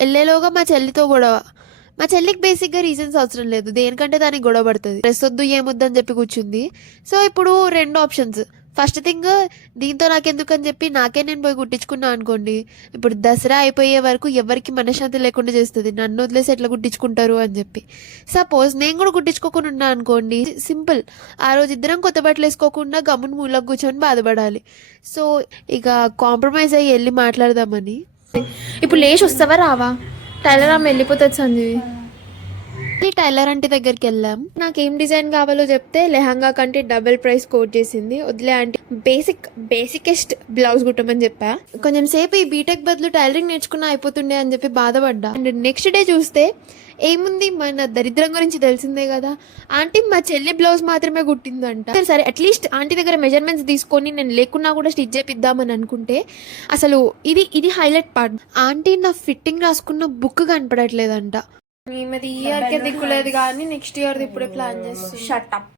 వెళ్ళేలోగా మా చెల్లితో గొడవ. మా చెల్లికి బేసిక్గా రీజన్స్ అవసరం లేదు, దేనికంటే దానికి గొడవ పడుతుంది. డ్రెస్ వద్దు ఏమొద్దు అని చెప్పి కూర్చుంది. సో ఇప్పుడు రెండు ఆప్షన్స్. ఫస్ట్ థింగ్, దీంతో నాకెందుకు అని చెప్పి నాకే నేను పోయి కుట్టించుకున్నా అనుకోండి, ఇప్పుడు దసరా అయిపోయే వరకు ఎవరికి మనశ్శాంతి లేకుండా చేస్తుంది, నన్ను వదిలేసి ఎట్లా కుట్టించుకుంటారు అని చెప్పి. సపోజ్ నేను కూడా కుట్టించుకోకుండా ఉన్నా అనుకోండి, సింపుల్, ఆ రోజు ఇద్దరం కొత్త బట్టలు వేసుకోకుండా గమ్మున మూలకు కూర్చొని బాధపడాలి. సో ఇక కాంప్రమైజ్ అయ్యి వెళ్ళి మాట్లాడదామని. ఇప్పుడు లేచి వస్తావా రావా? టైలర్ ఆమె వెళ్ళిపోతుంది సంజీవి. టైలర్ ఆంటీ దగ్గరికి వెళ్ళాం. నాకేం డిజైన్ కావాలో చెప్తే లెహంగా కంటే డబుల్ ప్రైస్ కోట్ చేసింది. వదిలే ఆంటీ, బేసికెస్ట్ బ్లౌజ్ కుట్టమని చెప్పా. కొంచెం సేపు ఈ బీటెక్ బదులు టైలరింగ్ నేర్చుకున్నా అయిపోతుండే అని చెప్పి బాధపడ్డా. అండ్ నెక్స్ట్ డే చూస్తే ఏముంది, మన దరిద్రం గురించి తెలిసిందే కదా. ఆంటీ మా చెల్లి బ్లౌజ్ మాత్రమే కుట్టిందంట. సరే అట్లీస్ట్ ఆంటీ దగ్గర మెజర్మెంట్స్ తీసుకొని నేను లేకున్నా కూడా స్టిచ్ చేపిద్దామని అనుకుంటే అసలు ఇది హైలైట్ పార్ట్. ఆంటీ నా ఫిట్టింగ్ రాసుకున్న బుక్ కనపడట్లేదంట. ఈమెది ఈ ఇయర్కే దిక్కులేదు కానీ నెక్స్ట్ ఇయర్ ఇప్పుడే ప్లాన్ చేస్తుంది. Shut up.